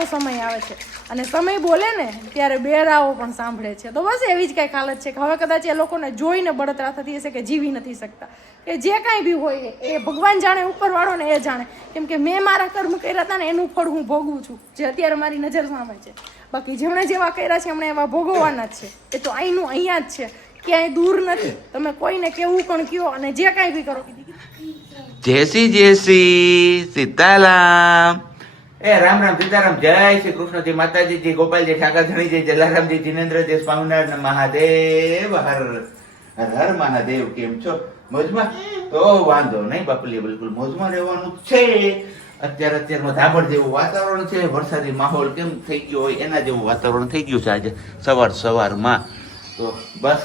સાંભળવાનો સમય આવે છે અને સમય બોલે ને ત્યારે બેરાઓ પણ સાંભળે છે. તો બસ એવી જ કંઈક હાલત છે કે હવે કદાચ એ લોકોને જોઈને બળતરા થતી હશે કે જીવી નથી શકતા, કે જે કાંઈ બી હોય એ ભગવાન જાણે, ઉપરવાળો ને એ જાણે. કેમ કે મેં મારા કર્મ કર્યા હતા ને એનું ફળ હું ભોગવું છું, જે અત્યારે મારી નજર સામે છે. બાકી જેમણે જેવા કર્યા છે એમણે એવા ભોગવવાના જ છે. એ તો અહીંનું અહીંયા જ છે, ક્યાંય દૂર નથી. તમે કોઈને કેવું પણ કયો અને જે કાંઈ બી કરો. જય શ્રી સીતારામ. એ રામ રામ સીતારામ. જય શ્રી કૃષ્ણ. જય માતાજી, જય ગોપાલજી, ઠાકર ધણી, જય જલારામજી, જિનેન્દ્રજી, સ્વામિનારાયણ, મહાદેવ હર હર હર મહાદેવ. કેમ છો? મોજમાં? તો વાંધો નહીં બાપલી, બિલકુલ મોજમાં રહેવાનું છે. અત્યારમાં ધાબળ જેવું વાતાવરણ છે, વરસાદી માહોલ કેમ થઈ ગયો હોય એના જેવું વાતાવરણ થઈ ગયું છે આજે સવારમાં. તો બસ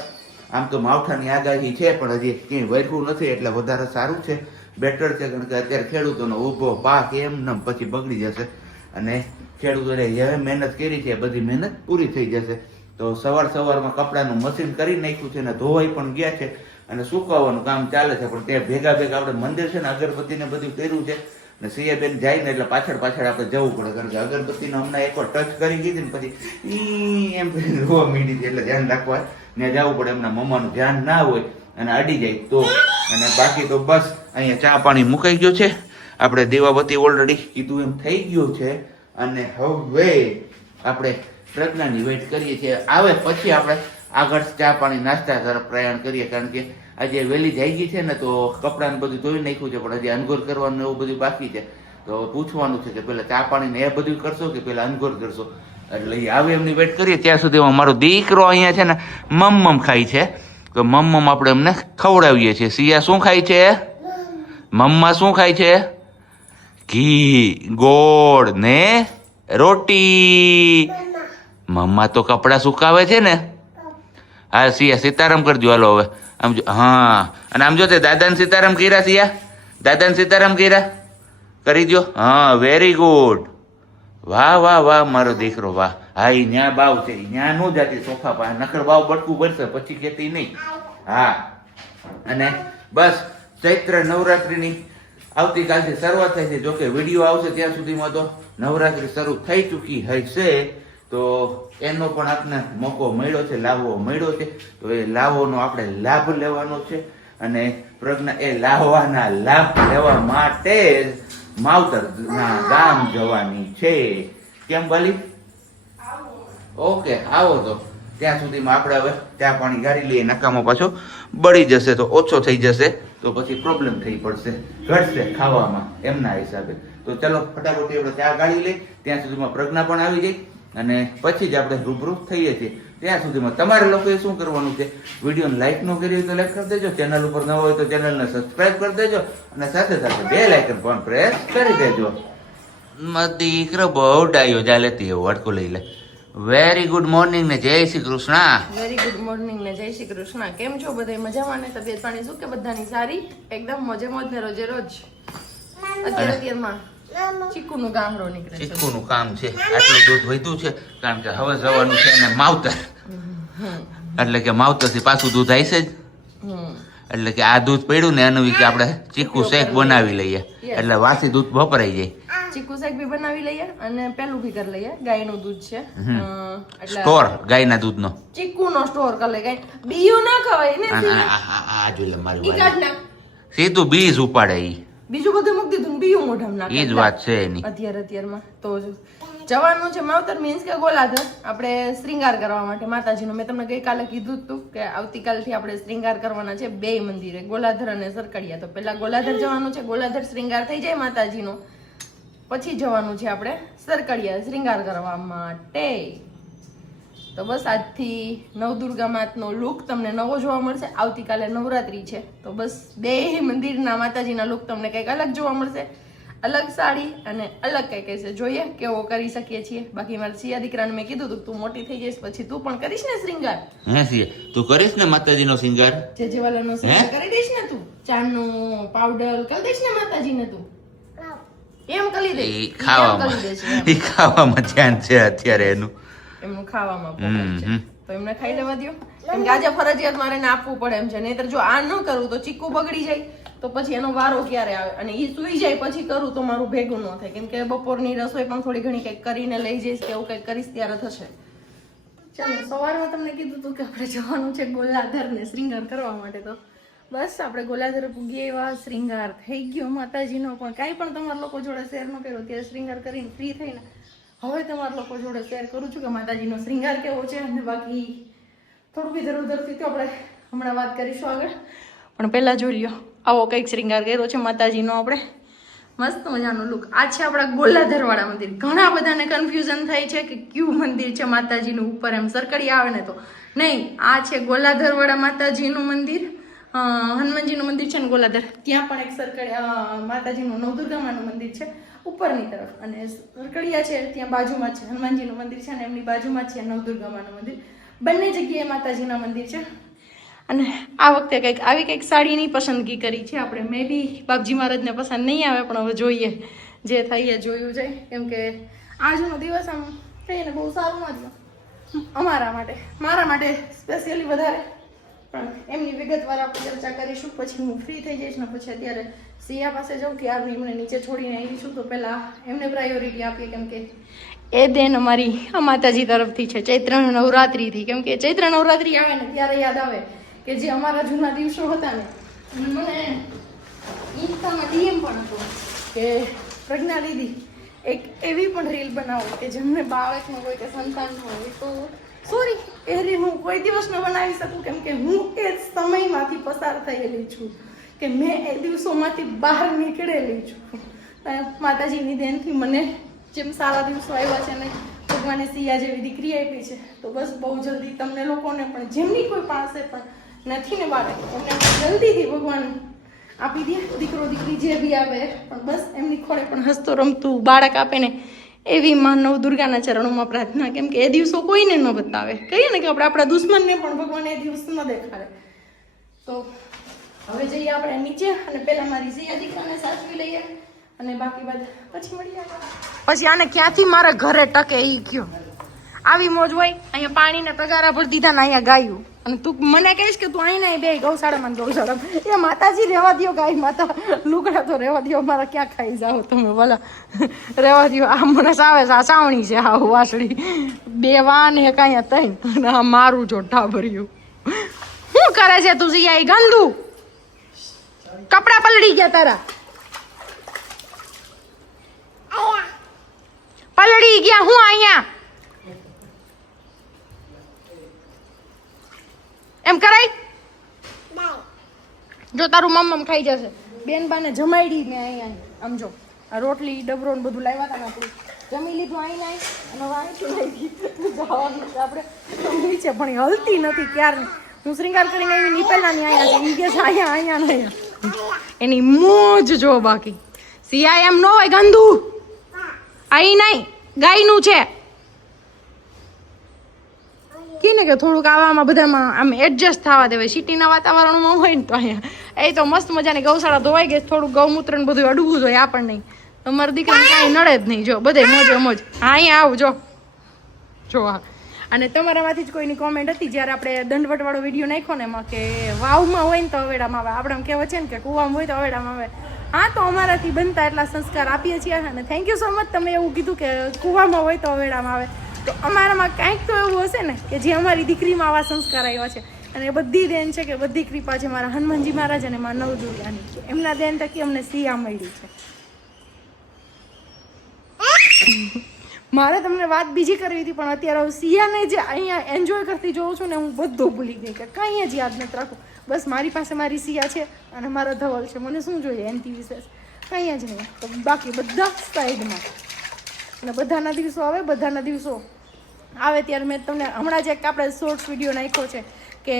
આમ તો માવઠાની આગાહી છે પણ હજી ક્યાંય વર્યું નથી એટલે વધારે સારું છે, બેટર છે. કારણ કે અત્યારે ખેડૂતોનો ઊભો પાક એમને પછી બગડી જશે અને ખેડૂતોને જે મહેનત કરી છે બધી મહેનત પૂરી થઈ જશે. તો સવારમાં કપડાનું મશીન કરી નાખ્યું છે અને ધોવાઈ પણ ગયા છે અને સુકાવવાનું કામ ચાલે છે. પણ ત્યાં ભેગા આપણે મંદિર છે ને અગરબત્તીને બધું કર્યું છે ને સિયાબેન જાય ને એટલે પાછળ આપણે જવું પડે. કારણ કે અગરબત્તીને હમણાં એકવાર ટચ કરી દીધી ને પછી એમ રોવા મીડી હતી એટલે ધ્યાન રાખવા ને જવું પડે. એમના મમ્માનું ધ્યાન ના હોય અને અડી જાય તો. અને બાકી તો બસ અહીંયા ચા પાણી મુકાઈ ગયો છે, આપણે દીવાબત્તી ઓલરેડી કીધું એમ થઈ ગયું છે. અને હવે આપણે પ્રજ્ઞાની વેઇટ કરીએ છીએ, આવે પછી આપણે આગળ ચા પાણી નાસ્તા તરફ પ્રયાણ કરીએ. કારણ કે આજે વહેલી જાગી છે ને તો કપડાને બધું ધોઈ નાખ્યું છે પણ હજી અનગોર કરવાનું એવું બધું બાકી છે. તો પૂછવાનું છે કે પેલા ચા પાણી ને એ બધું કરશો કે પેલા અનગોર કરશો. એટલે આવે એમની વેઇટ કરીએ. ત્યાં સુધીમાં મારો દીકરો અહીંયા છે ને મમ ખાય છે, તો મમ આપણે એમને ખવડાવીએ છીએ. સિયા શું ખાય છે? મમ્મા શું ખાય છે? ઘી, ગોળ ને રોટી. મમ્મા તો કપડા સુકાવે છે ને. હા સિયા સીતારામ કરજો. હાલો હવે આમ જો. હા અને આમ જો તે દાદાને સીતારામ કર્યા. સિયા દાદાને સીતારામ કર્યા કરી દો. હા વેરી ગુડ. વાહ મારો દીકરો વાહ. હા ઈ ન્યા બાવ છે, ન્યા નો જાતી સોફા પાસે, નકર બાવ બટકું ભરશે પછી કેતી નહીં. હા અને બસ ચૈત્ર નવરાત્રિની આવતીકાલથી શરૂઆત થાય છે. જોકે વિડીયો આવશે ત્યાં સુધીમાં તો નવરાત્રિ શરૂ થઈ ચૂકી હશે. તો એનો પણ આપને મોકો મળ્યો છે, લાવવો મળ્યો છે. તો એ લાવોનો આપણે લાભ લેવાનો છે અને પ્રજ્ઞા એ લાવવાના લાભ લેવા માટે માવતરના ગામ જવાની છે. કેમ બાલી? ઓકે આવો. તો ત્યાં સુધીમાં આપણે હવે ચા પાણી ગાળી લઈએ. નકામો પાછો બળી જશે તો ઓછો થઈ જશે તો પછી પ્રોબ્લેમ થઈ પડશે, ઘટશે ખાવામાં એમના હિસાબે. તો ચલો ફટાફટ આપણે ચા ગાળી લઈએ. ત્યાં સુધીમાં પ્રજ્ઞા પણ આવી જાય અને પછી જ આપણે રૂબરૂ થઈએ છીએ. ત્યાં સુધીમાં તમારે લોકોએ શું કરવાનું છે? વિડીયોને લાઈક ન કરી હોય તો લાઈક કરી દેજો, ચેનલ ઉપર ન હોય તો ચેનલને સબસ્ક્રાઈબ કરી દેજો અને સાથે બેલ આઇકન પણ પ્રેસ કરી દેજો. દીકરો બહુ ડાયો ચાલેતી એવું વડકું લઈ લે. વેરી ગુડ મોર્નિંગ ને જય Shri Krishna. Very good morning ને જય શ્રી કૃષ્ણ. કેમ છો બધા? મજામાં ને? તબિયત પાણી શું કે બધાની સારી? એકદમ મોજે મોજ ને રોજે રોજ. અત્યારમાં ચીકુનું ગામડો નીકળે છે. ચીકુનું કામ છે. આટલું દૂધ વધ્યું છે કારણ કે હવે જવાનું છે એને માવતર. એટલે કે માવતર થી પાછું દૂધ આવશે જ. એટલે કે આ દૂધ પડ્યું ને એનું કે આપણે ચીકુ શેક બનાવી લઈએ એટલે વાસી દૂધ વપરાઈ જાય. ચીકુ શેક બી બનાવી લઈએ અને પેલું બી કરી લઈએ. ગાયનું દૂધ છે એટલે સ્ટોર ગાયના દૂધનો ચીકુનો સ્ટોર કરી લે. ગાય બીયું ના ખવાય ને. આ જોઈ લે મારી સીધું બીજ ઉપાડે ઈ. બીજું બધું મૂકી દીધું, બીયું મોઢામાં નાખે. એ જ વાત છે એની. અત્યારમાં તો જવાનું છે માવતર મીન્સ કે ગોલાધર આપણે શ્રીંગાર કરવા માટે માતાજીનો. મેં તમને ગઈકાલે કીધું હતું કે આવતીકાલથી આપણે શ્રીંગાર કરવાના છે બે મંદિરે, ગોલાધર અને સરકડિયા. તો પેલા ગોલાધર જવાનું છે, ગોલાધર શ્રીંગાર થઈ જાય માતાજીનો, પછી જવાનું છે આપણે સરકડિયા શ્રીંગાર કરવા માટે. તો બસ આજથી નવદુર્ગા માતનો લુક તમને નવો જોવા મળશે. આવતીકાલે નવરાત્રી છે તો બસ બે મંદિરના માતાજીના લુક તમને કંઈક અલગ જોવા મળશે. અલગ સાડી અને અલગ કંઈક છે. જોઈએ કેવો કરી શકીએ છીએ. બાકી મારા સિયા દીકરાને મેં કીધું હતું તું મોટી થઈ જઈશ પછી તું પણ કરીશ ને શ્રીંગાર. હે સિયા તું કરીશ ને માતાજીનો શ્રીંગાર? જેજેવાલાનો શ્રીંગાર કરી દઈશ ને તું? ચાંદનું પાવડર કરી દઈશ ને માતાજીને તું? એમ કરી દઈશ. ખાવામાં ધ્યાન છે અત્યારે એનું. એમનું ખાવામાં તો એમને ખાઈ લેવા દો. કેમ કે આજે ફરજિયાત મારે એને આપવું પડે એમ છે, નહીતર જો આ ન કરું તો ચીકુ બગડી જાય, તો પછી એનો વારો ક્યારે આવે, અને એ સુઈ જાય પછી કરું તો મારું ભેગું ન થાય. કેમ કે બપોરની રસોઈ પણ થોડી ઘણી કંઈક કરીને લઈ જઈશ કે એવું કંઈક કરીશ ત્યારે થશે. ચાલો, સવારમાં તમને કીધું હતું કે આપણે જવાનું છે ગોલાધર ને શ્રીંગાર કરવા માટે, તો બસ આપણે ગોલાધર પૂગી એવા, શ્રીંગાર થઈ ગયો માતાજીનો. પણ કાંઈ પણ તમારા લોકો જોડે શેર ન કર્યો, ત્યારે શ્રીંગાર કરીને ફ્રી થઈને હવે તમારા લોકો જોડે શેર કરું છું કે માતાજીનો શ્રીંગાર કેવો છે. અને બાકી થોડુંક ઇધર ઉધરથી તો આપણે હમણાં વાત કરીશું આગળ, પણ પહેલાં જોઈ લ્યો આવો કંઈક શ્રીંગાર કર્યો છે માતાજીનો આપણે. મસ્ત મજાનો લુક. આ છે આપણા ગોલાધરવાળા મંદિર. ઘણા બધાને કન્ફ્યુઝન થાય છે કે કયું મંદિર છે માતાજીનું ઉપર એમ સરકડી આવે ને, તો નહીં, આ છે ગોલાધરવાળા માતાજીનું મંદિર. હનુમાનજીનું મંદિર છે ને ગોલાધર, ત્યાં પણ એક સરકડી માતાજીનું નવદુર્ગામાનું મંદિર છે ઉપરની તરફ, અને સરકડિયા છે ત્યાં બાજુમાં છે હનુમાનજીનું મંદિર છે, અને એમની બાજુમાં છે નવદુર્ગામાનું મંદિર. બંને જગ્યાએ માતાજીના મંદિર છે. અને આ વખતે કંઈક આવી કંઈક સાડીની પસંદગી કરી છે આપણે. મે બી બાપજી મહારાજને પસંદ નહીં આવે, પણ હવે જોઈએ, જે થાય એ જોયું જાય. કેમ કે આજનો દિવસ આમ કહીએ ને બહુ સારું ન થયો અમારા માટે, મારા માટે સ્પેશિયલી વધારે, પણ એમની વિગતવાર આપણે ચર્ચા કરીશું. પછી હું ફ્રી થઈ જઈશ ને પછી અત્યારે સિયા પાસે જાઉં, ક્યારની એમને નીચે છોડીને આવી છું, તો પહેલાં એમને પ્રાયોરિટી આપીએ. કેમ કે એ દેન અમારી આ માતાજી તરફથી છે, ચૈત્ર નવરાત્રિથી. કેમ કે ચૈત્ર નવરાત્રિ આવે ને ત્યારે યાદ આવે કે જે અમારા જૂના દિવસો હતા ને, મને ઇન્સ્ટામાં ડીએમ પણ હતો કે પ્રજ્ઞા દીદી એક એવી પણ રીલ બનાવો કે જેમને બાળકનું હોય કે સંતાન હોય, તો સોરી એ રીલ હું કોઈ દિવસ ન બનાવી શકું. કેમ કે હું એ સમયમાંથી પસાર થયેલી છું, કે મેં એ દિવસોમાંથી બહાર નીકળેલી છું. માતાજીની દેનથી મને જેમ સારા દિવસો આવ્યા છે ને, ભગવાને સિયા જેવી દીકરી આપી છે, તો બસ બહુ જલ્દી તમને લોકોને પણ જેમની કોઈ પાસે પણ નથી ને બાળક, એમને જલ્દીથી ભગવાન આપી દે, દીકરો દીકરી જે બી આવે, પણ બસ એમની ખોળે પણ હસતો રમતું બાળક આપે ને, એવી માનવ દુર્ગાના ચરણોમાં પ્રાર્થના. કેમ કે એ દિવસો કોઈને ન બતાવે, કહીએ ને કે આપણે આપણા દુશ્મનને પણ ભગવાન એ દિવસ ન દેખાડે. તો હવે જઈએ આપણે નીચે, અને પહેલા મારી સિયા દીકરાને સાચવી લઈએ, અને બાકી બાદ પછી મળીએ. પછી આને ક્યાંથી મારા ઘરે ટકે ઈ કયો, આવી મોજ હોય. અહીંયા પાણીના તગારા ભરી દીધા ને અહીંયા ગાયું, અને તું મને કહીશ કે તું અહીં નહીં બે ગૌશાળામાં ગૌશાળામાં, એ માતાજી રહેવા દો, ગાય માતા લુગડા તો રહેવા દો, મારા ક્યાં ખાઈ જાઓ તમે ભલા, રહેવા દો. આ મને સાવે આ સાવણી છે, આ વાસળી બે વાન હે કાંઈ તઈ, અને આ મારું જો ઢાભર્યું. શું કરે છે તું સિયા? ગંદુ કપડા પલળી ગયા તારા, પલળી ગયા. હું અહીંયા એમ કરાય? જો તારું મમ્મ ખાઈ જશે. બેન બાને જમાડી ને અહીંયા આમ જો આ રોટલી ડબરો ને બધું લાવ્યા હતા ને, આપણું જમી લીધું અહીં નાઈ, અને વાંચી લઈ જવાનું છે આપણે નીચે, પણ હલતી નથી ક્યારની. હું શ્રીંગાર કરીને આવી નીપેલાની અહીંયા છે, ઈ કે છે અહીંયા અહીંયા ને અહીંયા, એની મોજ જો. બાકી સિયા એમ ન હોય ગંદુ, અહીં નહીં, ગાયનું છે કે ને, કે થોડુંક આવામાં બધામાં આમ એડજસ્ટ થવા દેવાય. સિટીના વાતાવરણમાં હોય ને તો અહીંયા એ તો મસ્ત મજાની ગૌશાળા ધોવાઈ ગઈ, થોડુંક ગૌમૂત્ર ને બધું અડવું જોઈએ આપણને નહીં. તમારા દીકરાને કાંઈ નડે જ નહીં, જો બધે મોજે મોજ. હા અહીંયા આવું જો જો. હા, અને તમારામાંથી જ કોઈની કોમેન્ટ હતી જ્યારે આપણે દંડવટવાળો વિડીયો નાખ્યો ને એમાં, કે વાવમાં હોય ને તો અવેડામાં આવે. આપણે એમ કહેવાય છે ને કે કુવામાં હોય તો અવેડામાં આવે. હા, તો અમારાથી બનતા એટલા સંસ્કાર આપીએ છીએ, અને થેન્ક યુ સો મચ. તમે એવું કીધું કે કુવામાં હોય તો અવેડામાં આવે, તો અમારામાં કાંઈક તો એવું હશે ને કે જે અમારી દીકરીમાં આવા સંસ્કાર આવ્યા છે. અને એ બધી દેન છે કે બધી કૃપા છે મારા હનુમાનજી મહારાજ અને મારા નવદુર્ગાની. એમના દેન થકી અમને સિયા મળી છે. મારે તમને વાત બીજી કરવી હતી, પણ અત્યારે સિયાને જે અહીંયા એન્જોય કરતી જોઉં છું ને, હું બધું ભૂલી ગઈ કે કંઈ જ યાદ નથી રાખું. બસ મારી પાસે મારી સિયા છે અને મારા ધવલ છે, મને શું જોઈએ એનથી વિશેષ કંઈ જ નહીં. તો બાકી બધા સાઈડમાં, અને બધાના દિવસો આવે, બધાના દિવસો આવે ત્યારે મેં તમને હમણાં જ એક આપણે શોર્ટ્સ વિડીયો નાખ્યો છે કે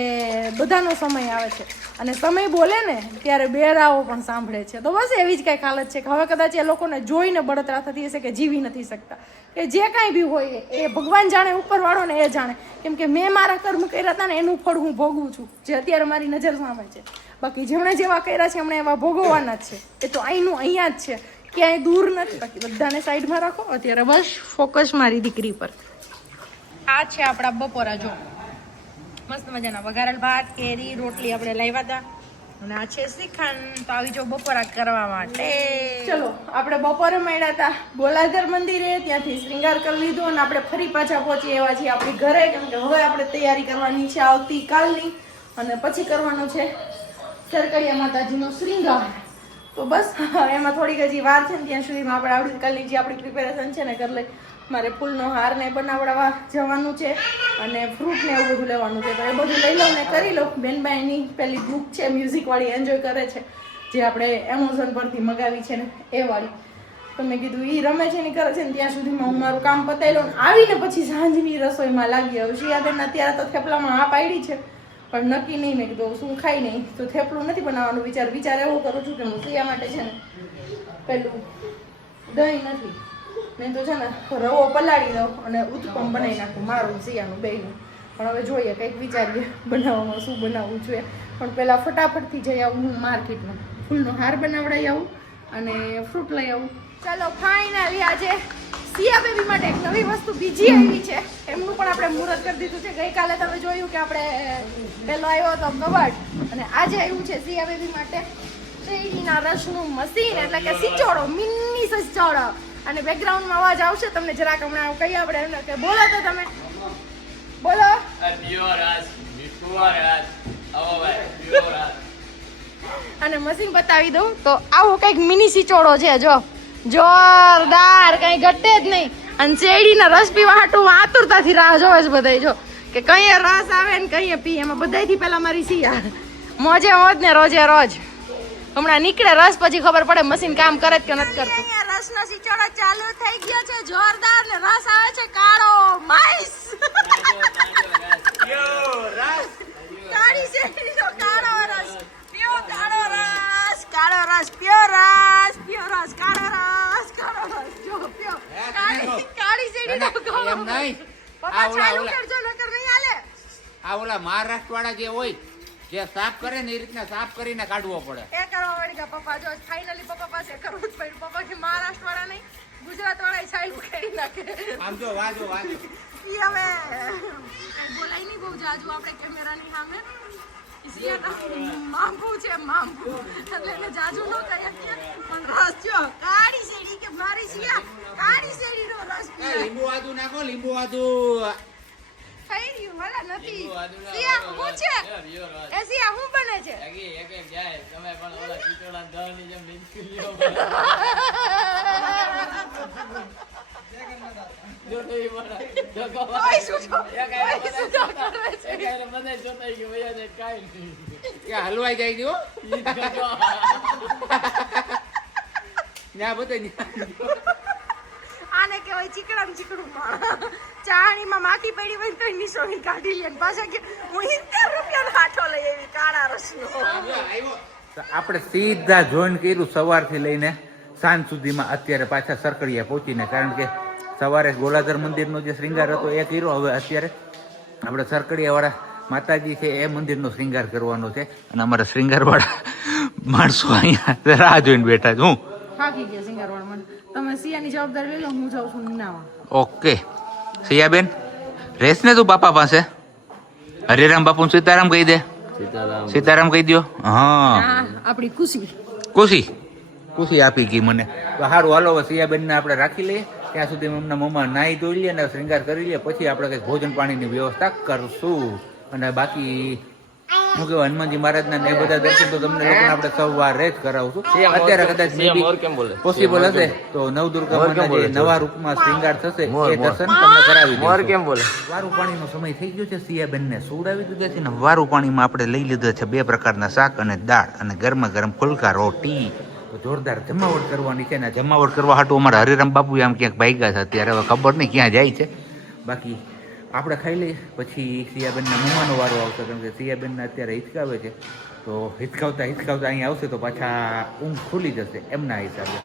બધાનો સમય આવે છે, અને સમય બોલે ને ત્યારે બેરાઓ પણ સાંભળે છે. તો બસ એવી જ કંઈક હાલત છે કે હવે કદાચ એ લોકોને જોઈને બળતરા થતી હશે કે જીવી નથી શકતા, કે જે કાંઈ બી હોય એ ભગવાન જાણે, ઉપરવાળો ને એ જાણે. કેમ કે મેં મારા કર્મ કર્યા હતા ને એનું ફળ હું ભોગવું છું, જે અત્યારે મારી નજર સામે છે. બાકી જેમણે જેવા કર્યા છે એમણે એવા ભોગવવાના જ છે. એ તો અહીંનું અહીંયા જ છે, ક્યાંય દૂર નથી. બાકી બધાને સાઈડમાં રાખો. અત્યારે બસ ફોકસ મારી દીકરી પર. આ છે આપણા બપોરા. જો મસ્ત મજાના વઘારેલ ભાત, કેરી, રોટલી આપણે લાવ્યા હતા અને આ છે શ્રીખંડ. તો આવી જો બપોરા કરવા માટે. ચલો આપણે બપોરે મળ્યા હતા ગોલાધર મંદિરે, ત્યાંથી શ્રીંગાર કરી લીધો અને આપણે ફરી પાછા પહોંચી એવા છીએ આપણી ઘરે, કેમ કે હવે આપણે તૈયારી કરવાની છે આવતીકાલની અને પછી કરવાનો છે સરકડિયા માતાજીનો શ્રીંગાર. તો બસ એમાં થોડીક હજી વાર છે ને, ત્યાં સુધીમાં આપણે આવતીકાલની જે આપણી પ્રિપેરેશન છે ને કરી લઈ. મારે ફૂલનો હાર ને બનાવડાવવા જવાનું છે અને ફ્રૂટ ને એવું બધું લેવાનું છે, તો એ બધું લઈ લઉં ને કરી લઉં. બેનબાઈની પેલી બુક છે મ્યુઝિક વાળી, એન્જોય કરે છે, જે આપણે એમેઝોન પરથી મગાવી છે ને એ વાળી. તો મેં કીધું એ રમે છે ને કરે છે ને ત્યાં સુધીમાં હું મારું કામ પતાવી લઉં ને આવીને પછી સાંજની રસોઈમાં લાગી. હવે શિયાબેન અત્યારે તો થેપલામાં હા પાડી છે, પણ નક્કી નહીં. મેં કીધું શું ખાઈ નહીં, તો થેપલું નથી બનાવવાનું. વિચાર એવો કરું છું કે હું શિયા માટે છે ને પેલું દહીં નથી, નહીં તો છે ને રવો પલાળી દઉં અને ઉત્પમ બનાવી નાખું મારું શિયાનું બેયનું. પણ હવે જોઈએ કંઈક વિચારીએ બનાવવામાં શું બનાવવું જોઈએ. પણ પહેલાં ફટાફટથી જઈ આવું હું માર્કેટમાં, ફૂલનો હાર બનાવડાવી આવું અને ફ્રૂટ લઈ આવું. ચાલો ફાઇનલી આજે સિયા બેબી માટે એક નવી વસ્તુ બીજી આવી છે, એમનું પણ આપણે મુહૂર્ત કરી દીધું છે. ગઈકાલે તમે જોયું કે આપણે પહેલો આવ્યો હતો કબાટ અને આજે આવ્યું છે સિયા બેબી માટે શેરડીના રસનું મશીન, એટલે કે સિચોડો, મિની સિચોડો. અને બેકગ્રાઉન્ડમાં અવાજ આવશે તમને જરાક હમણાં કહીએ આપણે એમને કે બોલો તો તમે બોલો. અને મશીન બતાવી દઉં તો આવું કંઈક મિની સિચોડો છે, જો જોરદાર, કઈ ઘટે જ નહીં. અને શેરડીના રસ પીવા હાટું આતુરતાથી રાહ જોવે છે બધા, જો કે કઈ રસ આવે ને કઈ પી. એમાં બધાથી પેલા મારી સિયા મોજે મોજ ને રોજે રોજ. હમણાં નીકળે રસ પછી ખબર પડે મશીન કામ કરે કે નથી કરતું. રસનો સિચોડો ચાલુ થઈ ગયો છે જોરદાર, ને રસ આવે છે કાળો માઈસ. કાળી શેરડીનો કાળો રસ, પીઓ કાળો રસ, કાળો રસ, પીઓ રસ, પીઓ રસ, કાળો રસ, કાળો રસ, જો પીઓ કાળી શેરડીનો કાળો રસ. પપ્પા ચાલુ કરજો નકર નહીં હાલે. આ ઓલા મહારાષ્ટ્ર વાળા જે હોય જે સાફ કરે ને એ રીતના સાફ કરીને કાઢવો પડે. એ કરવા વળી ગયા પપ્પા, જો ફાઇનલી પપ્પા પાસે કરવું જ પડ્યું. પપ્પા કે મહારાષ્ટ્ર વાળા નહીં, ગુજરાત વાળા ચાલુ કરી નાખે. આમ જો વાજો વાજો ઈ હવે બોલાય નહીં બહુ જાજુ આપણે કેમેરાની સામે. મામુ છે મામુ, એટલે એને જાજુ ન થાય પણ રસ જો કાળી શેરડી કે મારી સિયા કાળી શેરડીનો રસ પીએ. લીંબુ આદુ નાખો, લીંબુ આદુ. થઈ ગયું વાલા નથી. સિયા હું છે એ સિયા હું બને છે. તમે પણ ઓલા ખીચોડા દળની જેમ લીંચી લ્યો. જો નહીં બના ઓય શું છો? એક આયરે બધા જોતા કે ભૈયા ને કાઈ નહીં. એ હલવાઈ જાય દો ઈ કરજો. ના બતે આને કહેવાય ચીકડામ ચીકડું માણ. ચાણીમાં માખી પડી હોય તો નિશોની કાઢી લે પાછા કે હું 70 રૂપિયાનો આઠો લઈ આવી કાળા રસનો. આપણે સીધા જોઈન કર્યું સવારથી લઈને સાંજ સુધીમાં. અત્યારે પાછા સરકડિયા પહોંચીને, કારણ કે સવારે ગોલાધર મંદિરનો જે શ્રીંગાર હતો એ કર્યો. હવે અત્યારે આપણે સરકડિયાવાળા માતાજી છે એ મંદિરનો શ્રીંગાર કરવાનો છે અને અમારા શ્રીંગારવાળા માણસો અહીંયા રાહ જોઈને બેઠા છે. હું થાકી ગયા સિંગારવાળમાં. તમે સિયાની જવાબદારી લઈ લો, હું જાઉં છું નાવા. ઓકે સિયાબેન, રેસ ને તું બાપા પાસે. હરિરામ બાપુ સીતારામ કહી દે. સીતારામ કહી દો. હા આપણી ખુશી ખુશી આપી ગઈ મને. તો સારું, હાલો સિયાબેન ને આપણે રાખી લઈએ. ત્યાં સુધી એમના મમ્મા નાહી ધોઈ લઈએ અને શ્રીંગાર કરી લઈએ, પછી આપણે કંઈક ભોજન પાણીની વ્યવસ્થા કરશું. અને બાકી શું કહેવાય, હનુમાનજી મહારાજના ને એ બધા દર્શન તો તમને લોકોને આપણે સવારે જ કરાવશું. અત્યારે કદાચ પોસિબલ હશે તો નવદુર્ગાના જે નવા રૂપમાં શ્રીંગાર થશે એ દર્શન તમને કરાવી દઈશું. વારું પાણીનો સમય થઈ ગયો છે. સિયાબેન ને સુવડાવી દીધા છે ને વારું પાણીમાં આપણે લઈ લીધા છે 2 પ્રકારના શાક અને દાળ અને ગરમા ગરમ ફુલકા રોટી. જોરદાર જમાવટ કરવાની છે ને જમાવટ કરવા હાટું અમારા હરિરામ બાપુ આમ ક્યાંક ભાગ્યા છે અત્યારે. હવે ખબર નહીં ક્યાં જાય છે. બાકી આપણે ખાઈ લઈએ, પછી સિયાબેનના મમ્માનો વારો આવશે, કેમ કે સિયાબેનને અત્યારે હિચકાવે છે. તો હિચકાવતા અહીંયા આવશે તો પાછા ઊંઘ ખુલી જશે એમના હિસાબે.